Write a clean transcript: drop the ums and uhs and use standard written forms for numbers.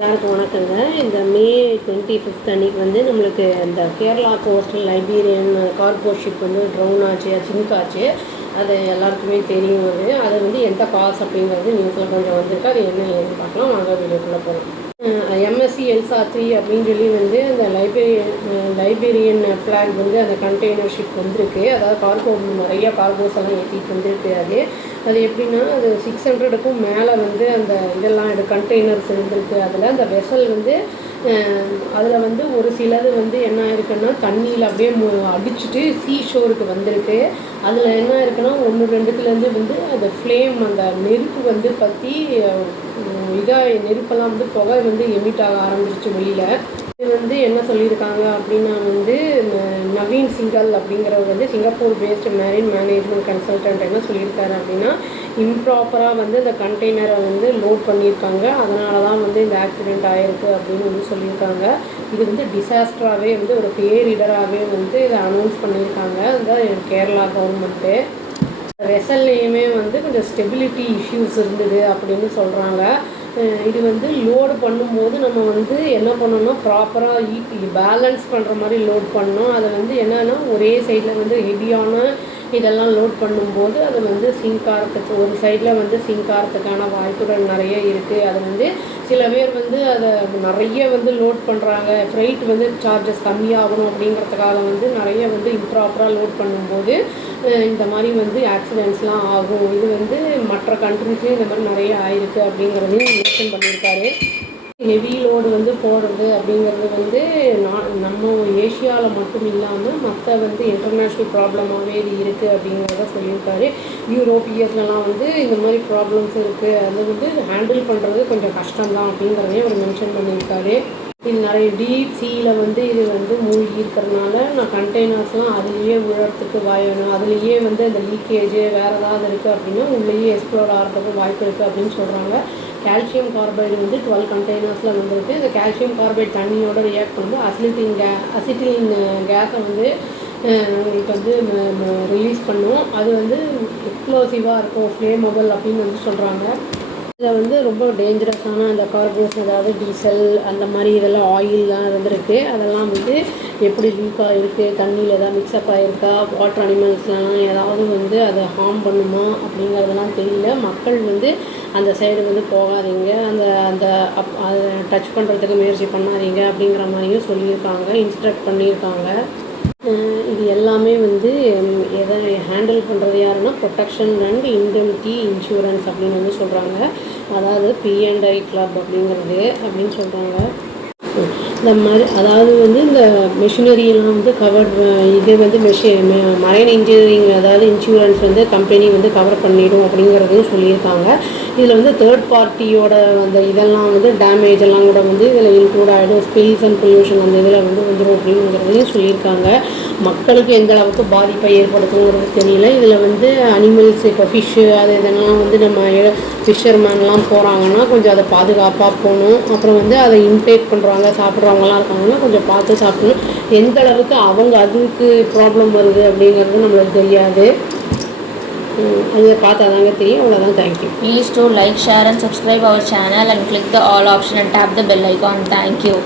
எல்லாருக்கும் வணக்கங்க. இந்த மே 25 அன்றைக்கி வந்து நம்மளுக்கு இந்த Kerala coastal Liberian cargo ship வந்து ட்ரவுன் ஆச்சு, சிங்க் ஆச்சு. அது எல்லாருக்குமே தெரியும். அது வந்து எந்த காசு அப்படிங்கிறது நியூஸில் கொஞ்சம் வந்திருக்கு. அது என்ன ஏதுன்னு பார்க்கலாம். வாங்க வீடியோக்குள்ளே போகலாம். எம்எஸ்சி எல்சா 3 அப்படின்னு சொல்லி வந்து அந்த லைப்ரரியன் ஃப்ளாக் வந்து அந்த கண்டெய்னர் ஷிப் வந்திருக்கு. அதாவது கார்கோ நிறையா கார்கோஸ் எல்லாம் ஏற்றிட்டு வந்துருக்கு. அது எப்படின்னா அது 600க்கும் மேலே வந்து அந்த இதெல்லாம் கண்டெய்னர்ஸ் இருந்திருக்கு. அதில் அந்த வெசல் வந்து அதில் வந்து ஒரு சிலது வந்து என்ன ஆயிருக்குன்னா தண்ணியில் அப்படியே அடிச்சுட்டு ஷோருக்கு வந்திருக்கு. அதில் என்ன இருக்குன்னா 1-2த்துலேருந்து வந்து அந்த ஃப்ளேம் அந்த நெருப்பு வந்து பற்றி நெருப்பெல்லாம் வந்து புகை வந்து எமிட் ஆக ஆரம்பிச்சிச்சு வெளியில். இது வந்து என்ன சொல்லியிருக்காங்க அப்படின்னா வந்து நவீன் சிங்கல் அப்படிங்கிறவர் வந்து சிங்கப்பூர் பேஸ்டு மேரின் மேனேஜ்மெண்ட் கன்சல்டன்ட் என்ன சொல்லியிருக்காரு அப்படின்னா இம்ப்ராப்பராக வந்து இந்த கண்டெய்னரை வந்து லோட் பண்ணியிருக்காங்க. அதனால தான் வந்து இந்த ஆக்சிடெண்ட் ஆகிருக்கு அப்படின்னு வந்து சொல்லியிருக்காங்க. இது வந்து டிசாஸ்டராகவே வந்து ஒரு பேரிடராகவே வந்து இதை அனௌன்ஸ் பண்ணியிருக்காங்க இந்த கேரளா கவர்மெண்ட்டு. வெசல்லையுமே வந்து கொஞ்சம் ஸ்டெபிலிட்டி இஷ்யூஸ் இருந்தது அப்படின்னு சொல்கிறாங்க. இது வந்து லோடு பண்ணும்போது நம்ம வந்து என்ன பண்ணணும்னா ப்ராப்பராக பேலன்ஸ் பண்ணுற மாதிரி லோட் பண்ணணும். அதை வந்து என்னென்னா ஒரே சைடில் வந்து ஹெவியான இதெல்லாம் லோட் பண்ணும்போது அது வந்து சிங்க் ஆகிறதுக்கு ஒரு சைடில் வந்து சிங்க் ஆகிறதுக்கான வாய்ப்புகள் நிறைய இருக்குது. அது வந்து சில பேர் வந்து அதை நிறைய வந்து லோட் பண்ணுறாங்க. ஃப்ரைட் வந்து சார்ஜஸ் கம்மியாகணும் அப்படிங்கிறதுக்காக வந்து நிறைய வந்து இம்ப்ராப்பராக லோட் பண்ணும்போது இந்த மாதிரி வந்து ஆக்சிடெண்ட்ஸ்லாம் ஆகும். இது வந்து மற்ற கண்ட்ரிஸ்லேயும் இந்த மாதிரி நிறைய ஆயிருக்கு அப்படிங்கிறதையும் மென்ஷன் பண்ணியிருக்காரு. ஹெவி லோடு வந்து போடுறது அப்படிங்கிறது வந்து நம்ம ஏஷியாவில் மட்டும் இல்லாமல் மற்ற வந்து இன்டர்நேஷ்னல் ப்ராப்ளமாகவே இது இருக்குது அப்படிங்கிறத சொல்லியிருக்காரு. யூரோப்பியர்ஸ்லாம் வந்து இந்த மாதிரி ப்ராப்ளம்ஸ் இருக்குது, அதை வந்து ஹேண்டில் பண்ணுறது கொஞ்சம் கஷ்டம்தான் அப்படிங்கிறதையும் அவர் மென்ஷன் பண்ணியிருக்காரு. இது நிறைய டீப் சீயில் வந்து இது வந்து மூழ்கி இருக்கிறதுனால நான் கண்டெய்னர்ஸ்லாம் அதுலேயே விழறதுக்கு வேணும். அதுலேயே வந்து அந்த லீக்கேஜு வேறு ஏதாவது இருக்குது அப்படின்னா உள்ளேயே எக்ஸ்ப்ளோர் ஆகிறதுக்கு வாய்ப்பு இருக்குது அப்படின்னு சொல்கிறாங்க. கால்சியம் கார்பைடு வந்து 12 கண்டெய்னர்ஸில் வந்துருக்கு. இந்த கால்சியம் கார்பைடு தண்ணியோட ரியாக்ட் பண்ணி அசிட்டிலின் கேஸை வந்து உங்களுக்கு வந்து ரிலீஸ் பண்ணும். அது வந்து எக்ஸ்ப்ளோசிவாக இருக்கும், ஃப்ளேமபிள் அப்படின்னு வந்து சொல்கிறாங்க. இதில் வந்து ரொம்ப டேஞ்சரஸான அந்த கார்போஸ், அதாவது டீசல் அந்த மாதிரி இதெல்லாம் ஆயிலெலாம் இருந்திருக்கு. அதெல்லாம் வந்து எப்படி லீக் ஆகிருக்கு, தண்ணியில் ஏதாவது மிக்ஸ்அப் ஆகிருக்கா, வாட்டர் அனிமல்ஸ்லாம் ஏதாவது வந்து அதை ஹார்ம் பண்ணுமா அப்படிங்கிறதெல்லாம் தெரியல. மக்கள் வந்து அந்த சைடு வந்து போகாதீங்க, அதை டச் பண்ணுறதுக்கு முயற்சி பண்ணாதீங்க அப்படிங்கிற மாதிரியும் சொல்லியிருக்காங்க, இன்ஸ்ட்ரக்ட் பண்ணியிருக்காங்க. இது எல்லாமே வந்து எதை ஹேண்டில் பண்ணுறது யாருன்னா ப்ரொடெக்ஷன் அண்ட் இண்டெம்னிட்டி இன்சூரன்ஸ் அப்படின்னு வந்து சொல்கிறாங்க. அதாவது P&I கிளப் அப்படிங்கிறது அப்படின்னு சொல்கிறாங்க. இந்த மாதிரி அதாவது வந்து இந்த மெஷினரியெல்லாம் வந்து இது வந்து மரைன் இன்ஜினியரிங் அதாவது இன்சூரன்ஸ் வந்து கம்பெனி வந்து கவர் பண்ணிடும் அப்படிங்கிறதையும் சொல்லியிருக்காங்க. இதில் வந்து தேர்ட் பார்ட்டியோட அந்த இதெல்லாம் வந்து டேமேஜ் எல்லாம் கூட வந்து இதில் இன்க்ளூட் ஆகிடும். ஸ்பில்ஸ் அண்ட் பொல்யூஷன் அந்த இதில் வந்து வந்துடும் அப்படிங்கிறதையும் சொல்லியிருக்காங்க. மக்களுக்கு எந்த அளவுக்கு பாதிப்பை ஏற்படுத்துங்கிறது தெரியல. இதில் வந்து அனிமல்ஸ் இப்போ ஃபிஷ்ஷு அது இதெல்லாம் வந்து நம்ம ஃபிஷர்மேன்லாம் போகிறாங்கன்னா கொஞ்சம் அதை பாதுகாப்பாக போகணும். அப்புறம் வந்து அதை இன்டேக் பண்ணுறாங்க சாப்பிட்றவங்கலாம் இருக்காங்கன்னா கொஞ்சம் பார்த்து சாப்பிடணும். எந்த அளவுக்கு அவங்க அதுக்கு ப்ராப்ளம் வருது அப்படிங்கிறது நம்மளுக்கு தெரியாது. அதை பார்த்தா தாங்க தெரியும். அவ்வளோதான். Thank you. Please do like, share and subscribe our channel and click the all option and tap the bell icon. Thank you.